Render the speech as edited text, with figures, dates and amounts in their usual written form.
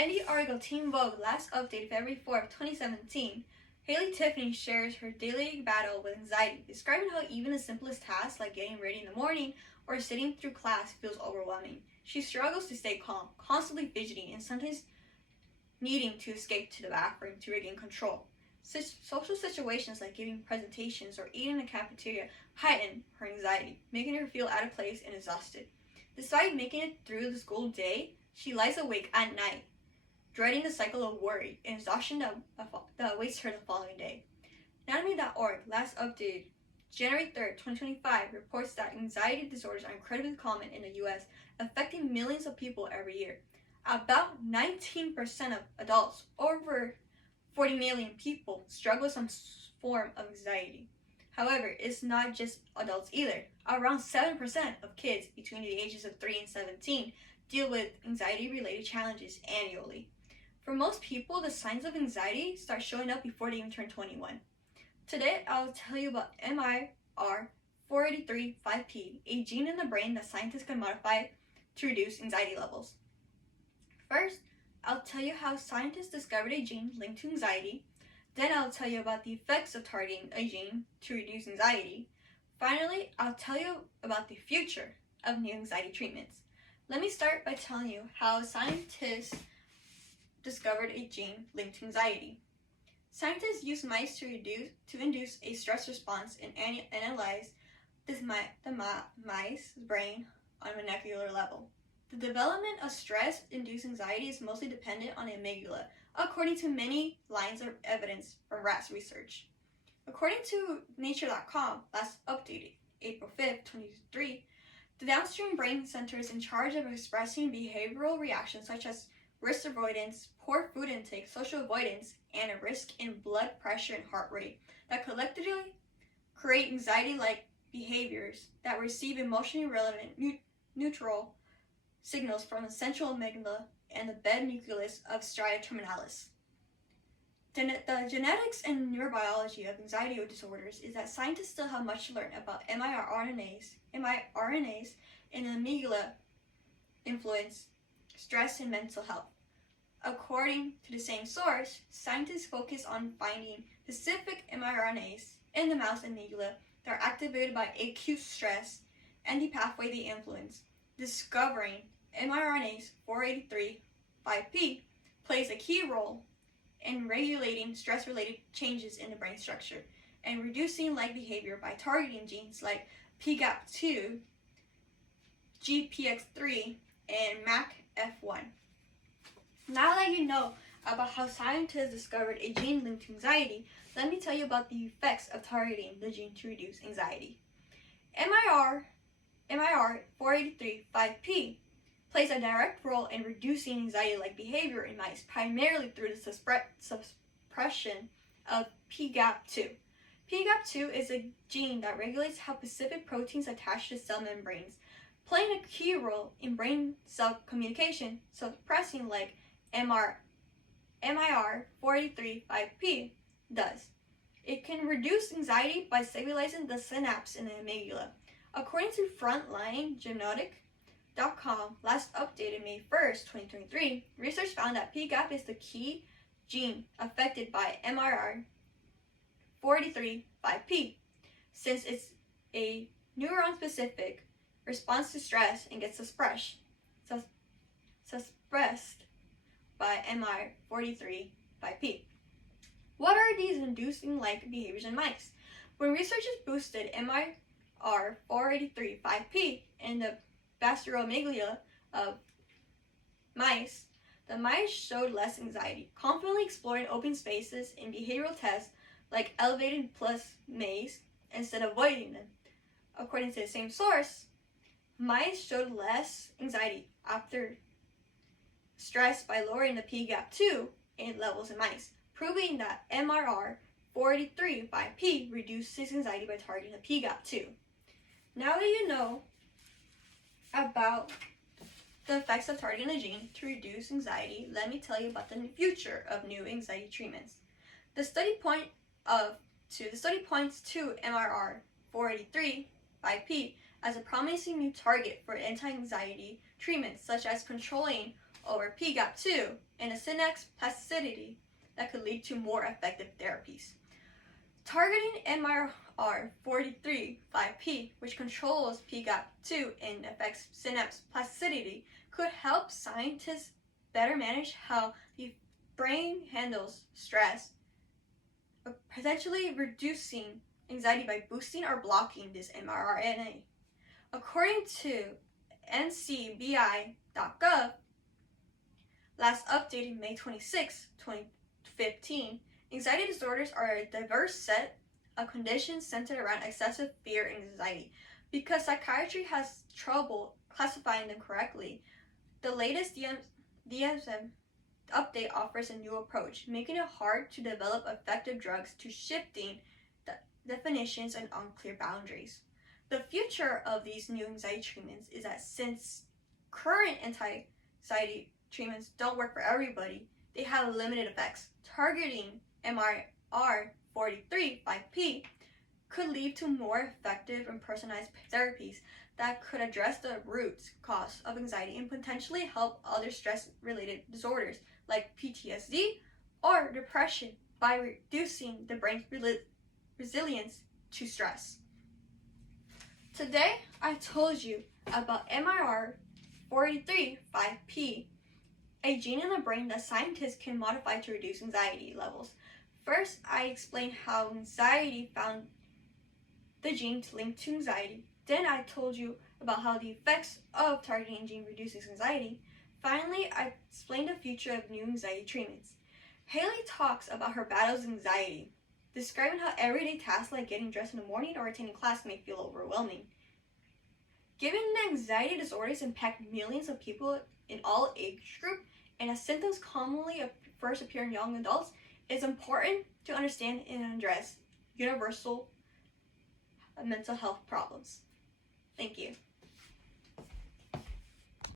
In the article Teen Vogue last updated February 4th, 2017, Haley Tiffany shares her daily battle with anxiety, describing how even the simplest tasks like getting ready in the morning or sitting through class feels overwhelming. She struggles to stay calm, constantly fidgeting, and sometimes needing to escape to the bathroom to regain control. Social situations like giving presentations or eating in the cafeteria heighten her anxiety, making her feel out of place and exhausted. Despite making it through the school day, she lies awake at night, dreading the cycle of worry and exhaustion that awaits her the following day. Anatomy.org, last updated January 3rd, 2025, reports that anxiety disorders are incredibly common in the US, affecting millions of people every year. About 19% of adults, over 40 million people, struggle with some form of anxiety. However, it's not just adults either. Around 7% of kids between the ages of 3 and 17 deal with anxiety-related challenges annually. For most people, the signs of anxiety start showing up before they even turn 21. Today, I'll tell you about MIR483-5P, a gene in the brain that scientists can modify to reduce anxiety levels. First, I'll tell you how scientists discovered a gene linked to anxiety. Then I'll tell you about the effects of targeting a gene to reduce anxiety. Finally, I'll tell you about the future of new anxiety treatments. Let me start by telling you how scientists discovered a gene linked to anxiety. Scientists used mice to induce a stress response and analyze the mice's brain on a molecular level. The development of stress-induced anxiety is mostly dependent on the amygdala, according to many lines of evidence from rats research. According to Nature.com, last updated April 5th, 2023, the downstream brain centers in charge of expressing behavioral reactions such as risk avoidance, poor food intake, social avoidance, and a risk in blood pressure and heart rate that collectively create anxiety-like behaviors that receive emotionally relevant neutral signals from the central amygdala and the bed nucleus of striatum terminalis. The genetics and neurobiology of anxiety disorders is that scientists still have much to learn about miRNAs and the amygdala influence stress and mental health. According to the same source, scientists focus on finding specific miRNAs in the mouse amygdala that are activated by acute stress and the pathway they influence. Discovering miRNAs 483-5P plays a key role in regulating stress-related changes in the brain structure and reducing like behavior by targeting genes like PGAP2, GPX3, and MACF1. Now that you know about how scientists discovered a gene linked to anxiety, let me tell you about the effects of targeting the gene to reduce anxiety. MIR483-5P plays a direct role in reducing anxiety-like behavior in mice, primarily through the suppression of PGAP2. PGAP2 is a gene that regulates how specific proteins attach to cell membranes, playing a key role in brain-cell communication, suppressing like MIR483-5P does. It can reduce anxiety by stabilizing the synapse in the amygdala. According to FrontlineGenetic.com, last updated May 1st, 2023, research found that PGAP is the key gene affected by MIR483-5P, since it's a neuron-specific response to stress and gets suppressed by MIR483-5P. What are these inducing-like behaviors in mice? When researchers boosted MIR483-5P in the basal amygdala of mice, the mice showed less anxiety, confidently exploring open spaces in behavioral tests like elevated plus maze instead of avoiding them. According to the same source, mice showed less anxiety after stress by lowering the PGAP2 levels in mice, proving that MIR483-5P reduces anxiety by targeting the PGAP2. Now that you know about the effects of targeting the gene to reduce anxiety, let me tell you about the future of new anxiety treatments. The study points to MIR483-5P as a promising new target for anti-anxiety treatments, such as controlling over PGAP2 and a synapse plasticity that could lead to more effective therapies. Targeting MIR43-5P, which controls PGAP2 and affects synapse plasticity, could help scientists better manage how the brain handles stress, potentially reducing anxiety by boosting or blocking this mRNA. According to ncbi.gov, last updated May 26, 2015, anxiety disorders are a diverse set of conditions centered around excessive fear and anxiety. Because psychiatry has trouble classifying them correctly, the latest DSM update offers a new approach, making it hard to develop effective drugs to shifting definitions and unclear boundaries. The future of these new anxiety treatments is that since current anti-anxiety treatments don't work for everybody, they have limited effects. Targeting MIR43-5P could lead to more effective and personalized therapies that could address the root cause of anxiety and potentially help other stress-related disorders like PTSD or depression by reducing the brain's resilience to stress. Today, I told you about MIR43-5P, a gene in the brain that scientists can modify to reduce anxiety levels. First, I explained how anxiety found the gene linked to anxiety. Then I told you about how the effects of targeting a gene reduces anxiety. Finally, I explained the future of new anxiety treatments. Haley talks about her battles with anxiety, describing how everyday tasks like getting dressed in the morning or attending class may feel overwhelming. Given that anxiety disorders impact millions of people in all age groups, and as symptoms commonly first appear in young adults, it's important to understand and address universal mental health problems. Thank you.